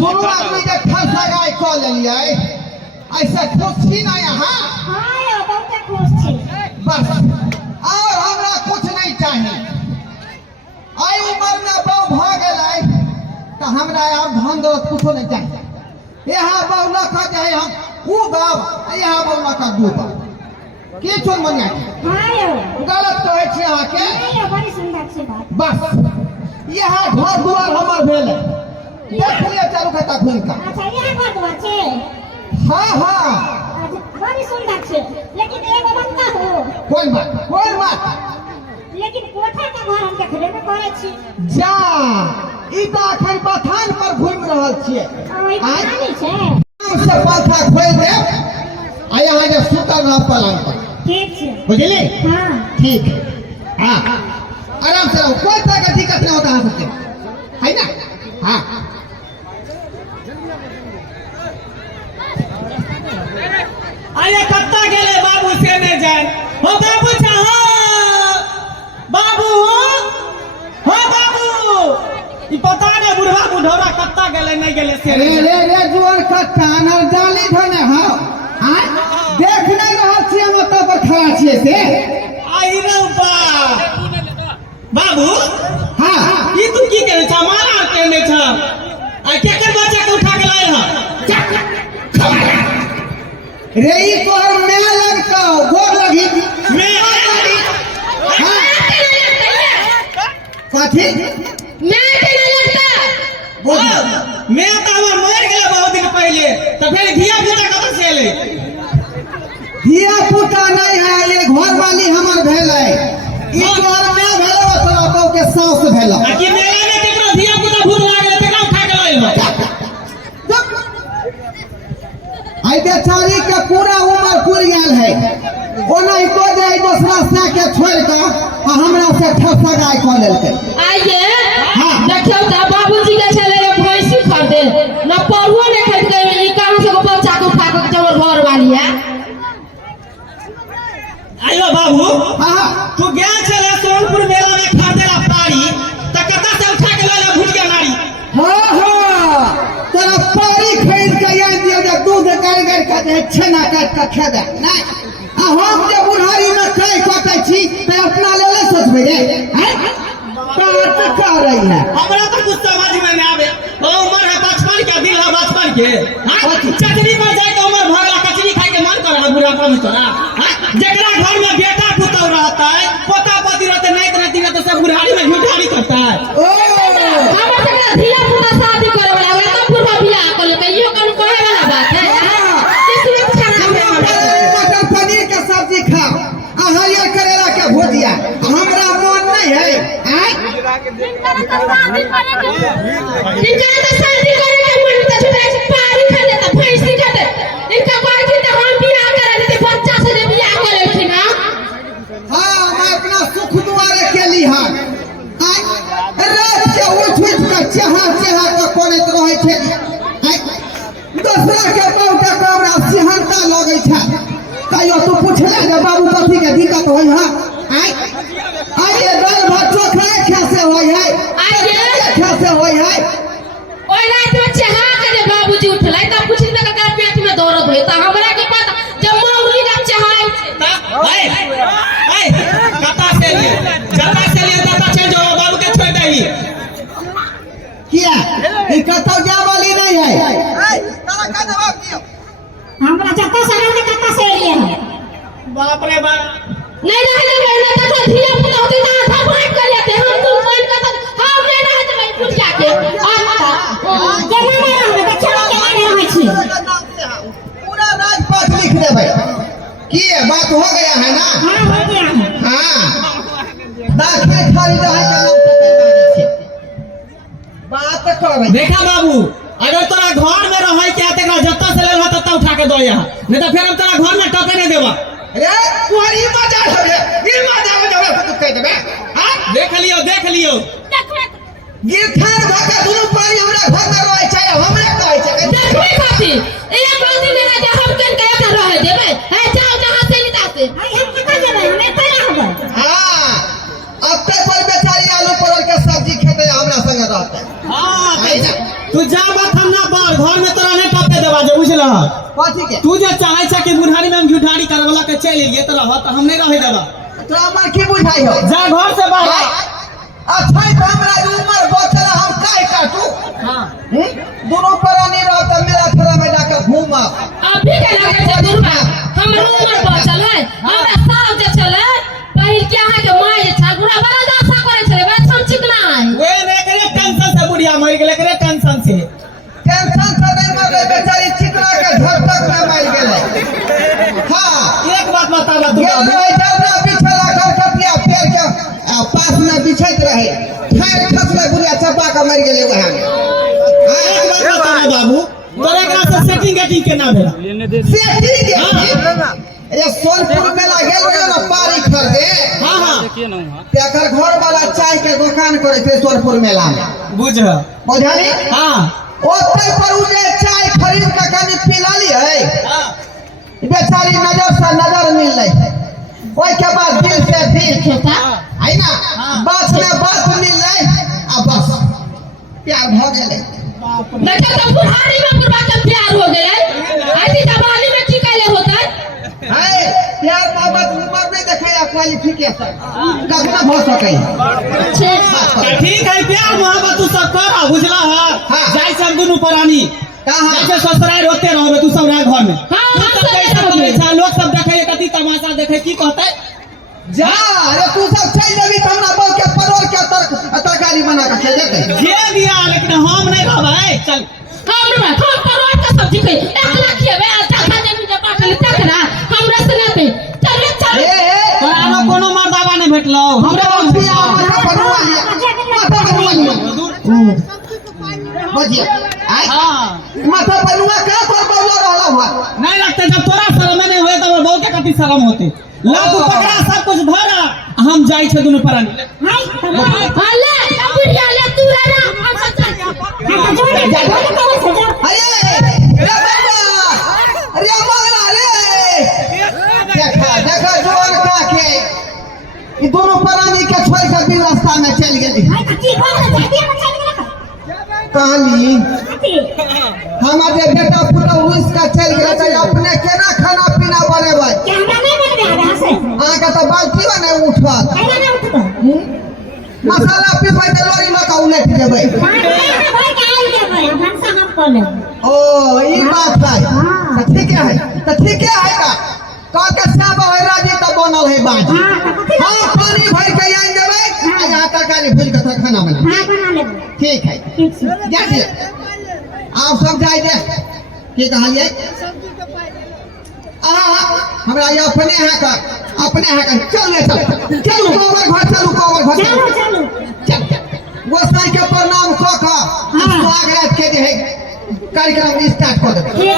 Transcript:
दोनों आदमी के खर्चा गाय कह लेलिए ऐसे खुश छी ना यहाँ। हाँ यार बहुत खुश छी। बस और हमरा कुछ नहीं चाहिए। आई उम्र में बहु भ गए तो हमरा और धन दौलत कुछ नहीं चाहिए। यहाँ बहुला का चाहे हम वो बाब यहाँ बहुला का दू बाब की चुन बन जाए। हाँ यार गलत तो है यहाँ के। नहीं यार बड़ी सुंदर सी बात। बस यहाँ घर दुआर हमार भेल है देख लिया चालू खाता घूम का। अच्छा यहाँ घर दुआर छे। हाँ हाँ अच्छा बड़ी सुंदर छे लेकिन एगो बात कहू। कोई बात लेकिन कोठा का घर हम देखबे में करे छी। जा ई तो अखन बथान पर घूम रहल छिए। ओइ पानी छे हम से पाछा खोल दे आ यहाँ जे सुतल रह पलंग पर। ठीक छे बुझली। हाँ ठीक है। हाँ आराम से रहो कोई तरह का दिक्कत नहीं होता है सबके है ना। हाँ अरे कत्ता गेले बाबू से ने जाए हो बाबू चाहो बाबू हो बाबू ई पता ने बुढ़वा बुढ़ौरा कत्ता गेले नहीं गेले से रे जुआर का कानर डाली धने हां हां देख नहीं रहल छिए मतलब पर खड़ा छिए से। आई रे बा बाबू हां ई तू की करे छ मारा के नहीं छ आ केकर बच्चा के उठा के लाए ह रे ई तोहर मैं लगता गोर लगी मैं हां कथी मैं केना लगता बोल मैं तो हमर मर गेले बहुत दिन पहले तो फिर धिया पुता कब से एले। धिया पुता नहीं है ये घर वाली हमर भेल है ई तोहर मैं भेलो तोरा बहू के सास भेलो। आ कि मेला में केकरो धिया पुता भूत लागले तेकरा उठा के लाए ह आई बेचारी के पूरा उम्र पूर गेल है ओना ही तो दे दूसरा से के छोड़ के आ हमरा से ठसा गाय कह लेलकै। आइए हाँ। देखियो त बाबूजी के चले रे भैंसी खरीदे न पढ़ुओ नहीं खरीद के ई कहां से को बच्चा को उठा के जबर घर वाली है। आयो बाबू हां तू गेल चले सोनपुर मेला में खरीदेला पारी त कता से उठा के लाले भुटिया नारी। हां तेरा पारी खरीद के या दियो जे दूध गाड़ गाड़ के दे छेना काट के खा दे नहीं आ हम जे बुढ़ारी में कई कटै छी ते अपना ले ले सोचबे रे हैं काट का रही है। हमरा तो कुछ समझ में नहीं आवे ओ उम्र है बचपन के दिल है बचपन के हां चटनी पर जाए के उम्र भगला कचरी खाए के मन कर बुढ़ा पर तोरा हां जेकरा घर में बेटा पुतौ रहता है पोता पोती रहते नहीं रहती तो सब बुढ़ारी में झूठारी करता है। ओ हमर से धिया पुता शादी करे वाला है तो पूर्व बियाह कर ले कहियो कनु कहे वाला बात है। किसी को खाना मटर पनीर के सब्जी खाओ आ हरियर करेला के भुजिया हमरा मन नहीं है हैं इनका तो शादी करे के इनका तो शादी करे के मन त छुटा से पारी खा दे त भैंसी खा दे इनका कोई थी तो हम बियाह करे थे बच्चा से जे बियाह करे थी ना। हाँ मैं अपना सुख दुआरे के ली हां रात के उठ के चहा के कोनैत रहे छे दूसरा के बहु के हमरा सिहनता लगे छै कहियो तू पूछले जे बाबू कथी के दिक्कत होई है आइए दाल भात चोखा कैसे होई है आइए कैसे होई है ओइ रात में चहा के जे बाबूजी उठले त पूछली त का पेट में दर्द होई त हमरा के पता जब मौरी का चहाई ए कता से लिए दादा चल जाओ बाबू के छोड़ दही किया ई कतौ जा वाली नहीं है। हमरा जत्ता से रहते कत्ता से एलिए है। बाप रे बाप नहीं रहने देना तो धिया पुता होती ना था भाई कर लेते हम तुम कोई का हम नहीं रहते भाई पूछ जाके जब मैं रहबे त चलो के रहै छी। पूरा राजपाट लिख देबै की बात हो गया है ना। हां हो गया है। हां दाखे खाली रहे के नाम से बात करे देखा बाबू अगर तोरा घर में रहे के तेरा जत्ता से लेला तत्ता उठा के दो यहाँ नहीं तो फिर हम तोरा घर में टके नहीं देबा। रे तोरी मजा होबे ई मजा में जब तू कह देबे हां देख लियो गिरथार भाका दुनु पानी हमरा घर में रहे छै हमरे कहै छै देखबै खाती एक बात मेरा जे हम कन के कर रहे देबै है जाओ जहां से निता से आई हम कत्ता जेबै हम एतै रहबै। हां अब तक पर बेचारी आलू परवल के सब्जी खेते हमरा संग रहते। हां तू जा मत हम ना घर में तोरा नहीं टपे देबा जे बुझल कथी के तू जे चाहे छ कि बुढ़ारी में हम झूठारी करवला के चल एलिए तो रह तो हम नहीं रहे देबा तोरा मन की बुझाई हो जा घर से बाहर अच्छा तो हमरा उम्र बचल हम काहे काटू हां दोनों प्राणी रह त मेरा थला में जाकर घूम अभी के लगे छै दुर्गा हमर उम्र बचल है हमरा साल जे चले पहिल के अहाँ के माय छै गुड़ा बड़ा दासा करे छै बे हम चिकना है वे ने करे टेंशन से बुढ़िया मर गेले करे टेंशन से नहीं मरे बेचारी चिकना के घर तक में मार गेले हां एक बात बतावा तू ये रहे जबना बिछला कर कटिया पेड़ के पास में बिछैत रहे ठाड़ खसले बुढ़िया चपा के मर गेले वहां में एक बात बतावा बाबू तोरे एकरा से सेटिंग गेटिंग केना भेला सेटिंग गेटिंग ये सोनपुर मेला गेल रहे ना पारी खरीदे हां हां तेकर घर वाला चाय के दुकान करे थे सोनपुर मेला में बुझ बुझाली हां ओते पर उ जे चाय खरीद के कनी पिलाली है हां बेचारी नजर से नजर मिल रही ओई के बाद दिल से दिल छोटा है ना बात में बात मिल रही आ बस प्यार हो गेले देखो तो बुढ़ारी में बुढ़वा के प्यार हो गेले ऐसी जवानी में टिकले होता है प्यार मोहब्बत उम्र नहीं देखे या क्वालिफिकेशन कखनो हो सके ठीक है प्यार मोहब्बत तू सब कर बुझला है हाँ। जाय सब दुनु प्राणी कहां जैसे ससुराल होते रहबे तू सब रह घर में हां तू सब कैसे करे छा लोग सब देखे कति तमाशा देखे की कहते जा अरे तू सब चल जेबी त हमरा बहु के परोर के तरकारी बना के चल जेते घे दिया लेकिन हम नहीं रहबे चल हम परवर का सब्जी खाई एक लाख बे अच्छा खाने में जब बाटल तकरा हमरा संगे पे चल चल तोरा कोनो मर्दावा नहीं भेटलो हमरा बिया माथा बनवा लिया माथा बनवा लिया बुझिए हां माथा बनवा का पर बोला रहला हुआ नहीं लगता जब तोरा शर्म नहीं होए तो बहुत के कति शर्म होते ला तू पकड़ा सब कुछ धरा हम जाई छे दुनु प्राणी ले बुढ़िया ले तू रे हम सब अरे अरे मंगला रे देखा जोर का के ई दोनों प्राणी के छोड़ के बिन रास्ता में चल गेली कहानी हमारे बेटा पुता उस का चल गया तो अपने केना खाना पीना बनेबै आके तो बाल्टी बने उठत मसाला पीबै तो लोरी में का उलट देबै ओ ई बात है तो ठीक है का के सब है राजी तो बनल है बाजी हां पानी भर के आन देबै आ जा तरकारी भूल के खाना बना ठीक है जा दिए आप सब जाए दे की कहलिए हमरा ये अपने है का चल ले चल कोवर घर चल गोसाई के प्रणाम क स्वागत के जे है कार्यक्रम स्टार्ट कर दे।